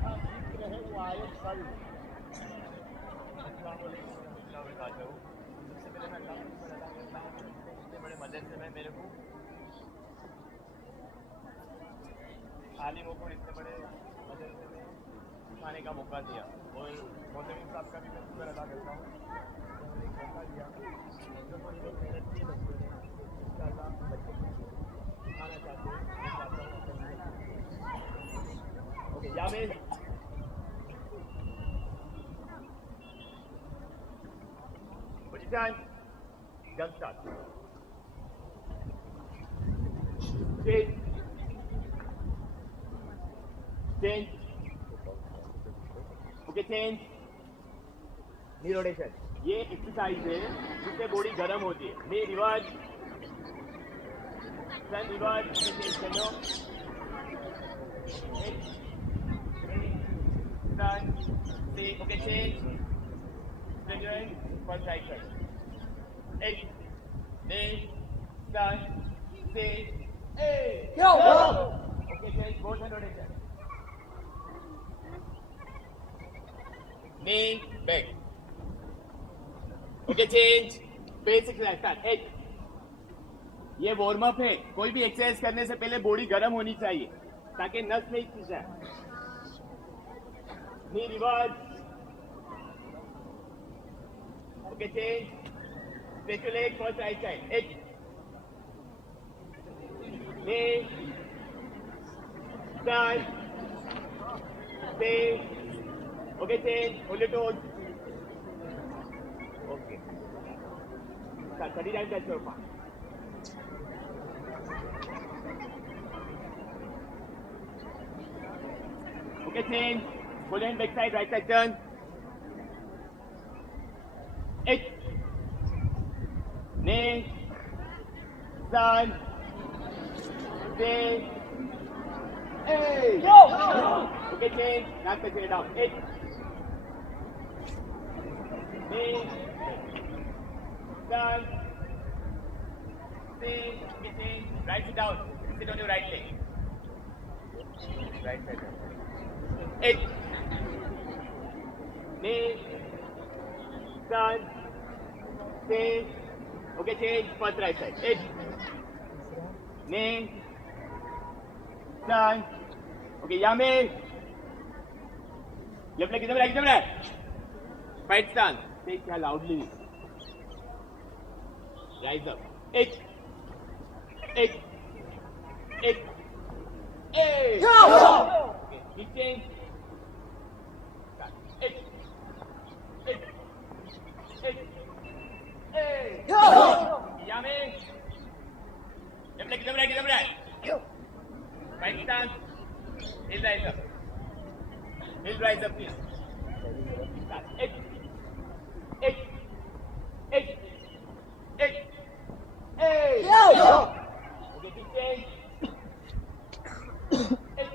जहाँ जिक्र है वो आयत पढ़ लो। सबसे पहले मैं इतने बड़े मदरसे में मेरे को आलिमों को इतने बड़े मदरसे में खाने का मौका दिया और मौसमी साहब का भी मैं शुक्र अदा करता हूँ। उन्होंने एक मौका दिया तो थोड़ी बहुत मेहनत की बच्चों ने इंशाअल्लाह बच्चे खाना चाहते हैं। Okay Yamin Time. Gun start. Change. Change. Okay, change. Knee rotation. ये एक्सरसाइज है जिससे बॉडी गर्म होती है. Knee reverse. Turn reverse. चलो. Turn. Stay. Okay, change. Straight joint. First side turn. 8, 9, 10, 6, 8. Go! Okay, change both hand rotation. Knee, back. Okay, change. Basic start. 8. ये warm up है. कोई भी एक्सरसाइज करने से पहले बॉडी गर्म होनी चाहिए ताकि नस नहीं खिंचाए. Knee reverse. Okay, change. Stretch your leg first right side. 8. Knee. Turn. Stay. Okay, change. Hold your toes. Okay. Start. 30 times touch your palm. Okay, change. Full hand back side, right side turn. 8. Knee. Turn. Stay. 8. Go! Okay, change. Now touch it down. 8. Knee. Turn. Stay. Okay, change. Right sit down. Sit on your right leg. Right side down. 8. Knee. Turn. Stay. Okay, change. First right side. 8. Knee. Turn. Okay, Yamin. Left leg, right, right. Fight stance. Say it loudly. Rise up. 8. 8. 8. 8. Go! Okay, keep change. 8. 8. 8. 8. Go! Yamin. Left leg, right, right. Fight stance. He'll rise up. He'll rise up here. 8. 8. 8. 8. 8. Go! Okay, keep change. 8.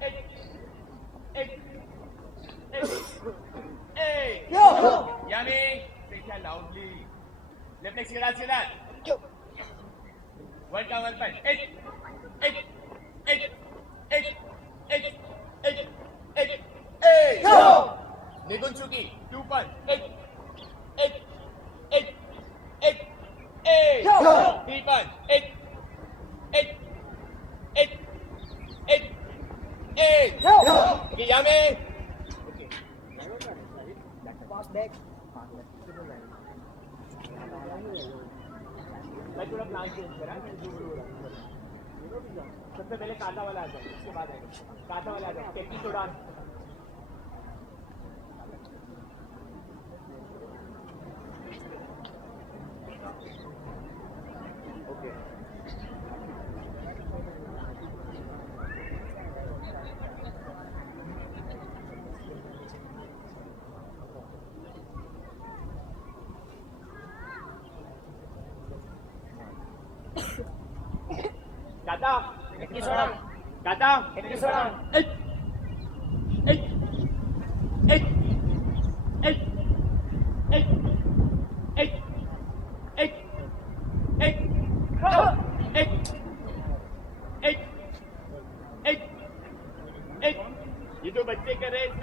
8. 8. 8. 8. Go! Yamin. Say it loudly. Left leg, sit down. One down, one fight. 8. 8. 8. 8. 8. 8. 8. 8. Go! Nigunchuki. 2 punch. 8. 8. 8. 8. 8. Go! 3 punch. 8. 8. 8. 8. 8. Go! Okay, Yamin. Okay. Back. मैं थोड़ा plan change करा सबसे पहले काटा वाला आ जाए उसके बाद आएगा काटा वाला आ जाए टेक्निक थोड़ा okay Kata, kata, eight, eight, eight, eight, eight, eight, eight, eight, eight, eight, eight, eight,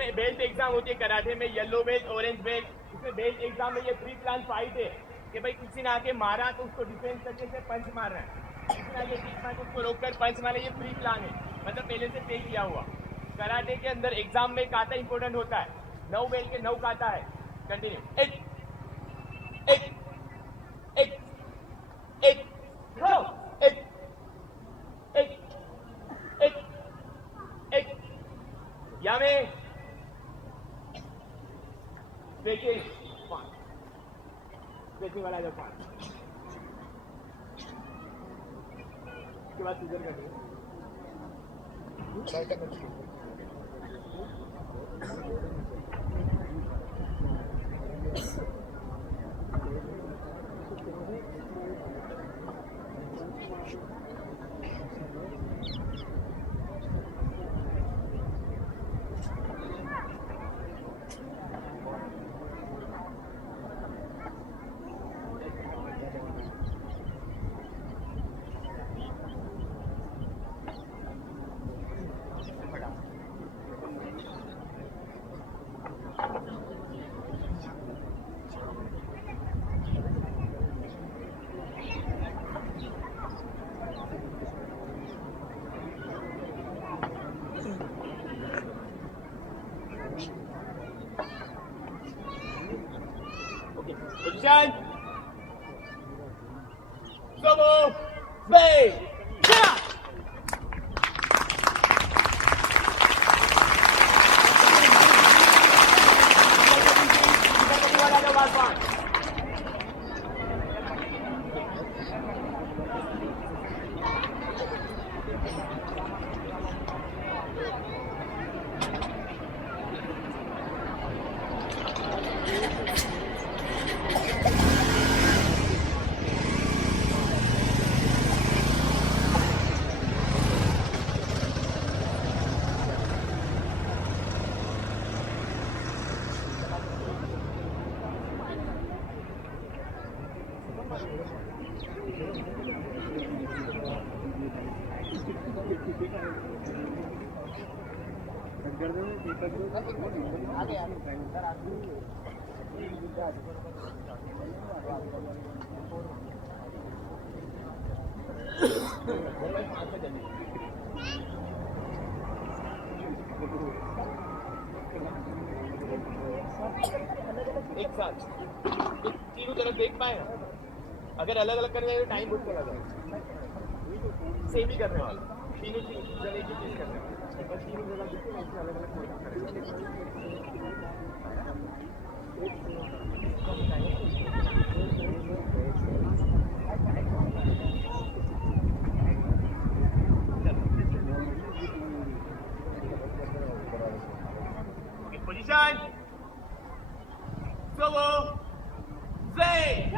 इसमें बेल्ट एग्जाम होती है कराटे में, येलो बेल्ट, ऑरेंज बेल्ट। इसमें बेल्ट एग्जाम में ये प्री प्लान फाइट है कि भाई किसी ने आके मारा तो उसको डिफेंस करके से पंच मारना है, किसी ने आके बीच में उसको रोककर पंच मारे, ये प्री प्लान है, मतलब पहले से तय किया हुआ। कराटे के अंदर एग्जाम में काटा इंपॉर्टेंट होता है, 9 बेल्ट के 9 काटा है। कंटिन्यू, एक एक एक एक एक एक एक एक या में देखिए 5 देखने वाला जो 5 उसके बाद सीजर कर दिया। Position. Sobo. Bay. Yeah. एक साथ तो तीनों तरफ देख पाए ना, अगर अलग अलग करने तो टाइम बहुत चला जाएगा। सेम ही करने वाला, तीनों जगह एक ही चीज करने वाला, बस तीनों जगह देखो ऐसे अलग अलग पोजीशन Solo. Zay.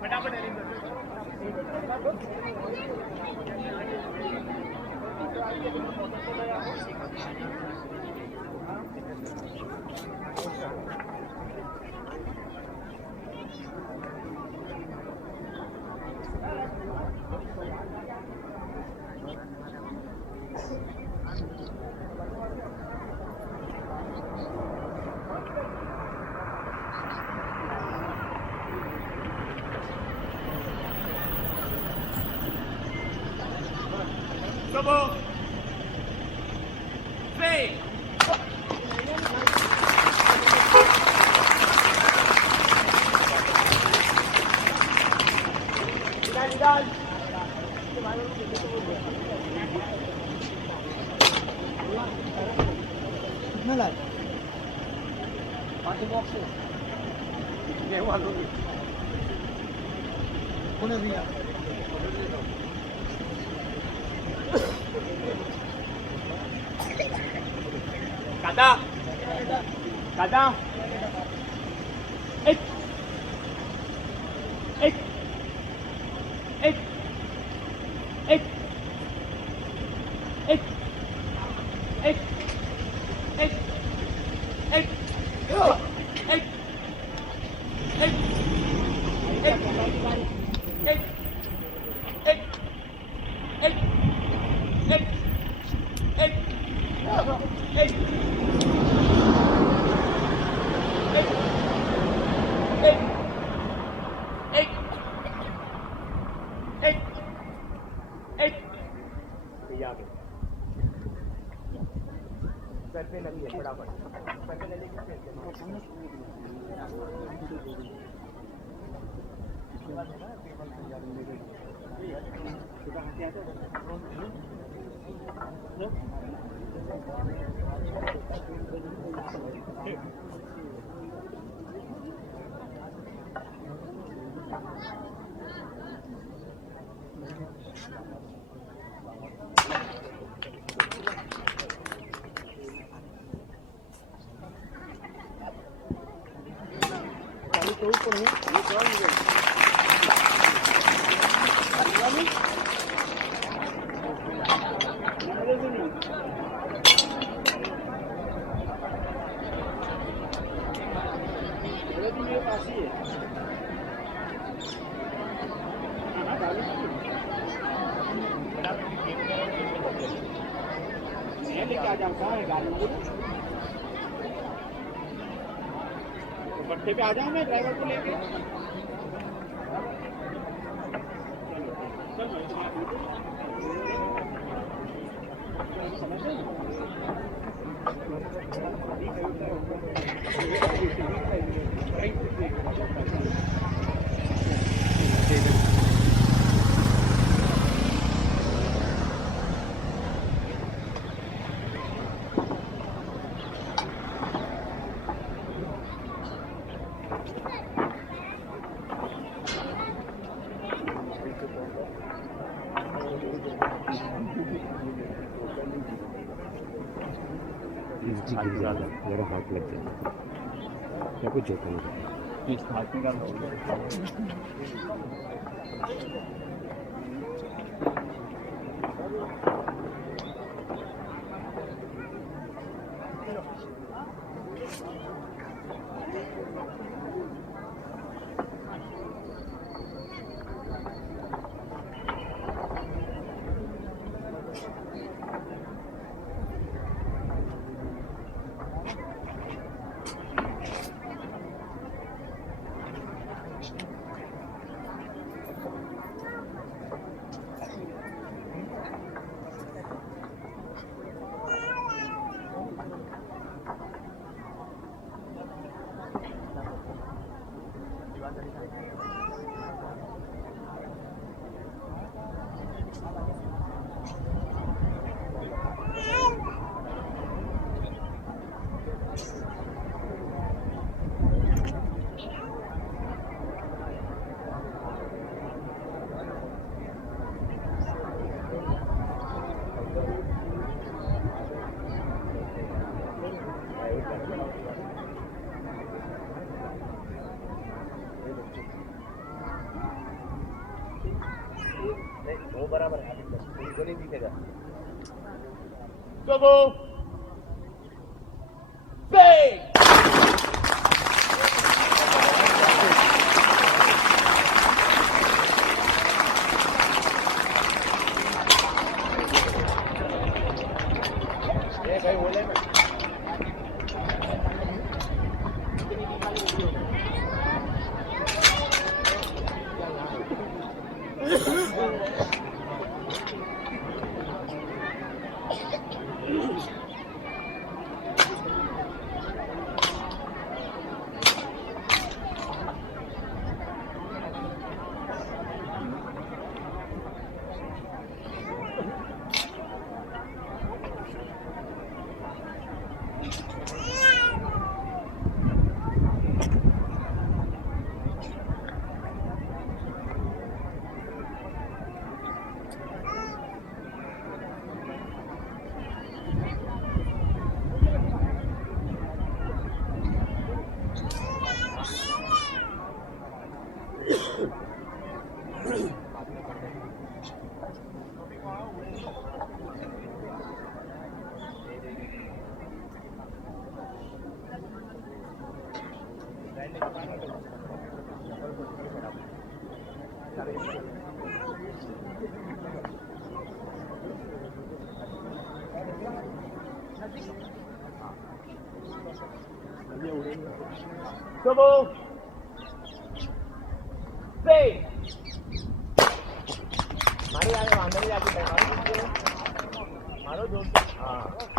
फटाफट Double. Fade. कितना लाए? 5 बॉक्स है। ये वालों की। कौन है भैया? Kata. Kata. Eight. Eight. Eight. Eight. Eight. Eight. Eight. Eight. Eight. Eight. Eight. Eight. Eight. Eight. Eight. Eight. सर पे लगी है फटाफट सर पे लगी है तो ऊपर है ये क्या हो गया मेरे पास ही है मैं लेके आ जाऊँ कहाँ है गाड़ी में पट्टे पे आ जाऊँ मैं ड्राइवर को लेके मेरा हाथ लग गया या कुछ जोता नहीं इस हाथ में हो गया वो बराबर है बिल्कुल ही दिखेगा Go! Bang! ये भाई बोले ना Double. Play. मारो यार अंदर जाके मारो जोर से हाँ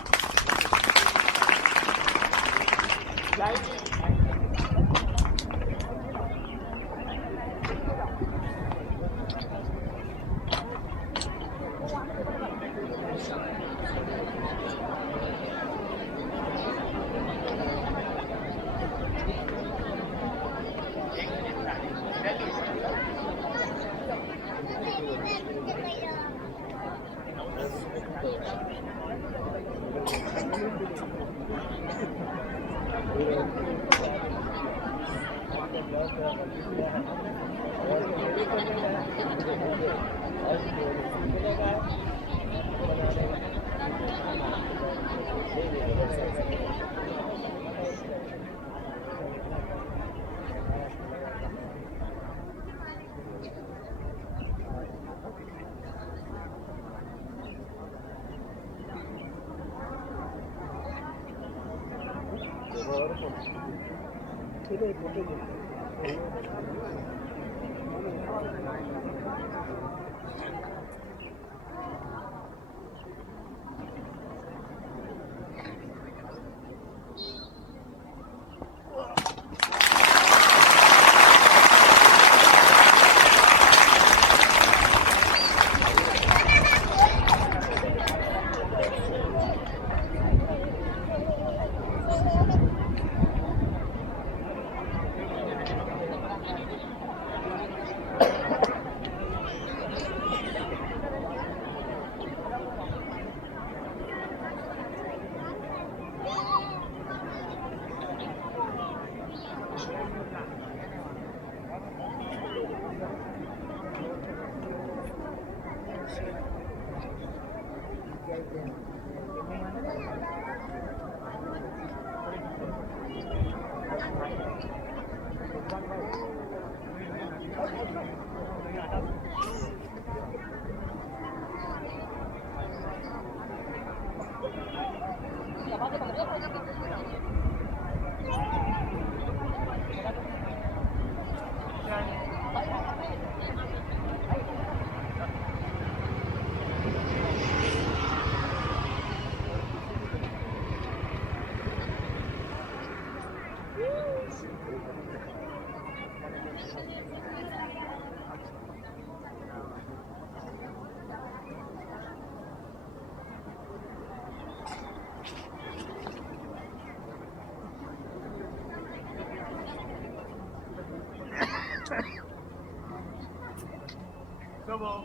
Double.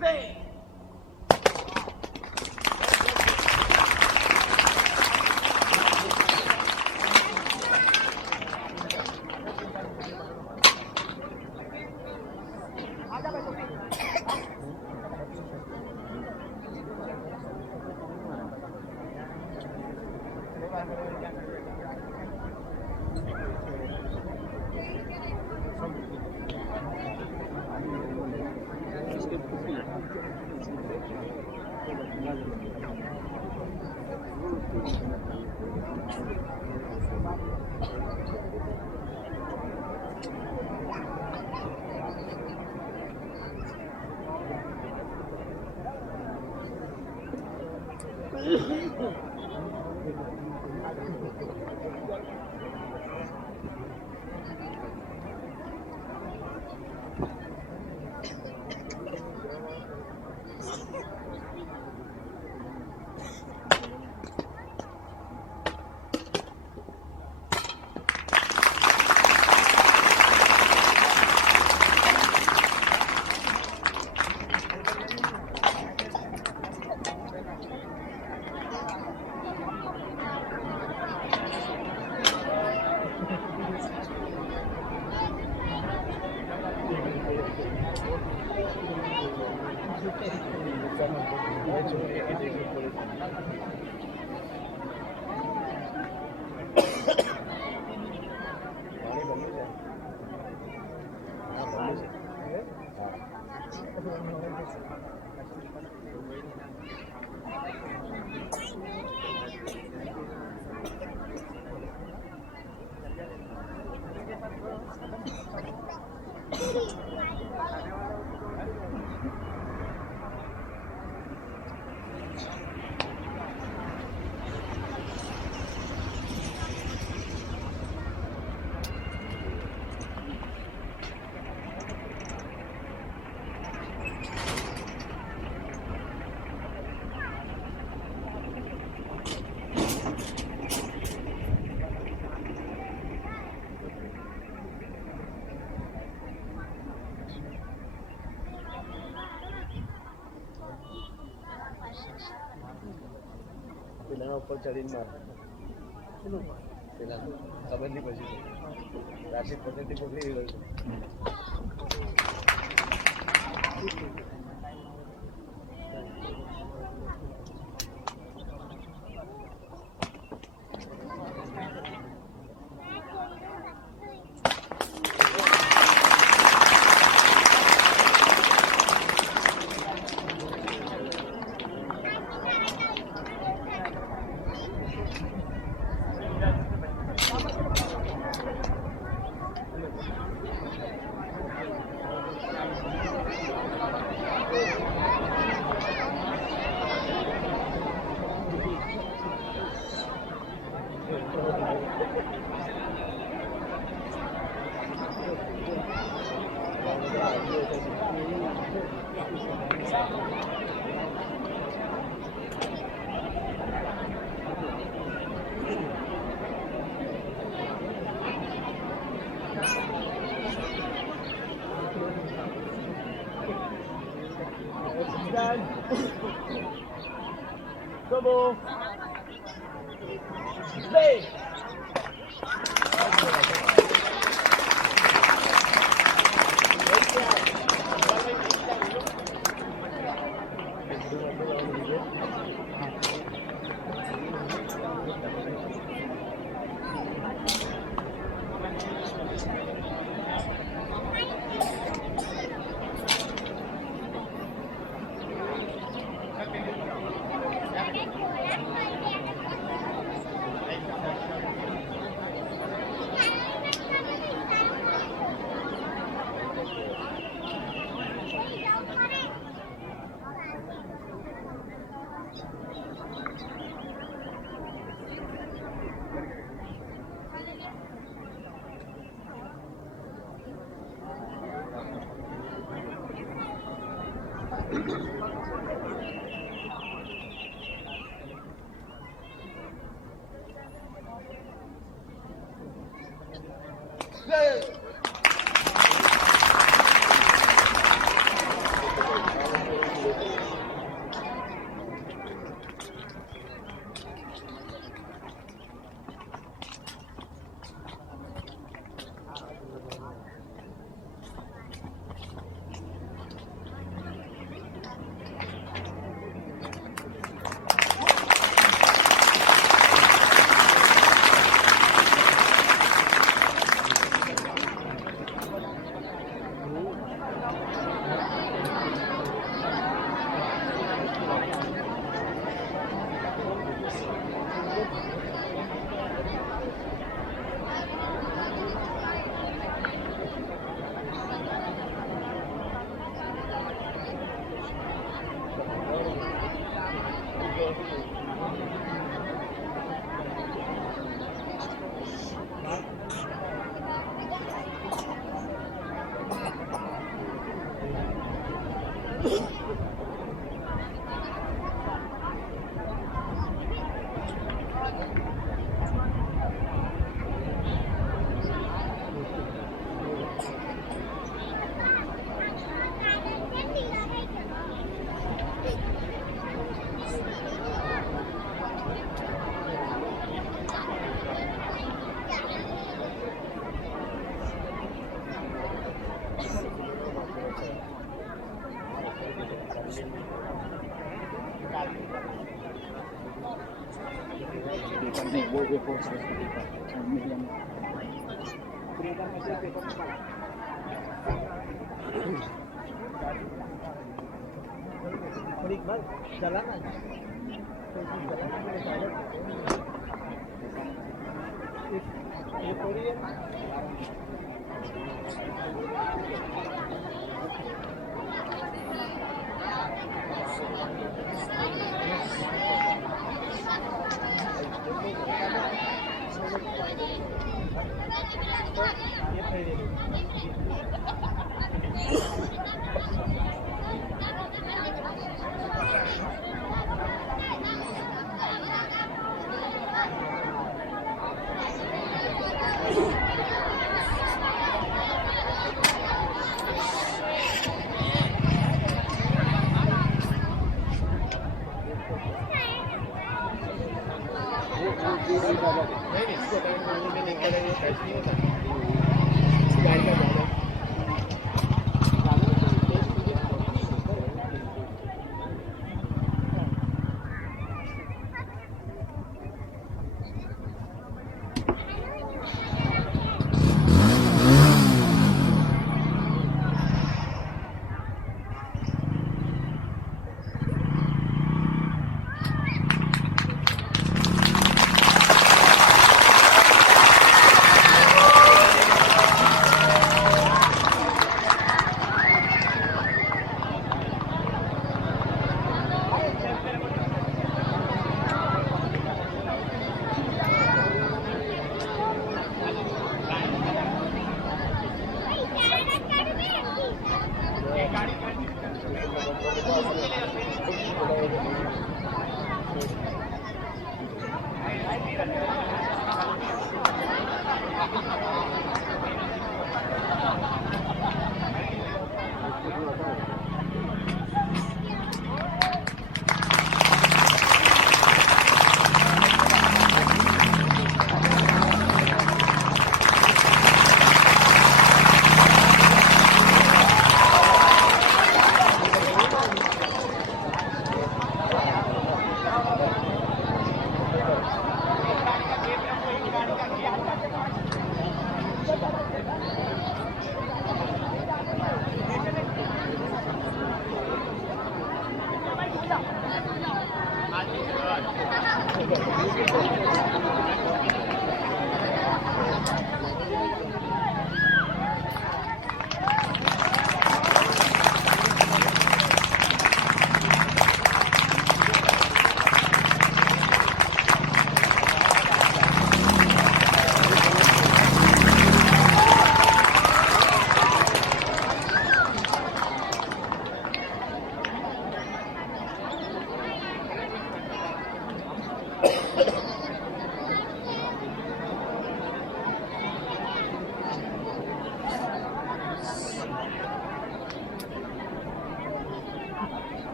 Bang. आजा भाई પેલાના ઉપર ચડીને માર પેલા ખબર નહીં પછી રાશિદ પોતેથી પકડી ગયો છે. Double. Play.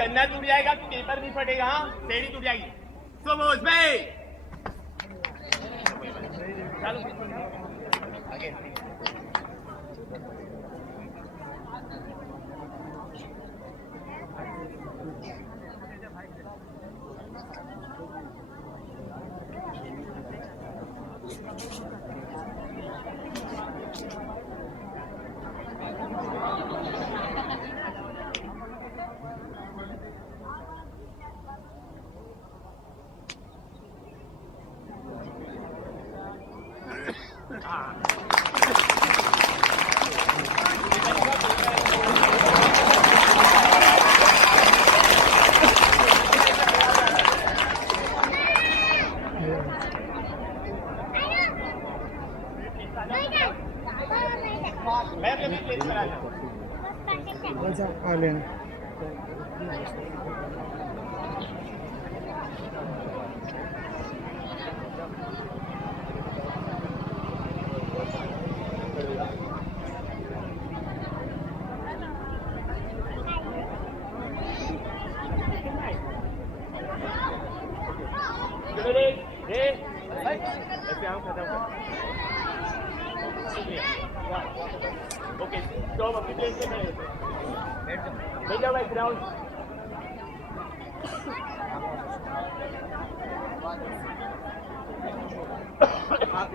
गन्ना टूट जाएगा पेपर भी फटेगा, हाँ सीढ़ी टूट जाएगी। सुबोध भाई चलो आगे मैं अपने प्लेस पर आ जाऊँ। ओके तो हम अपनी प्लेस पे बैठ जाओ भाई ग्राउंड आप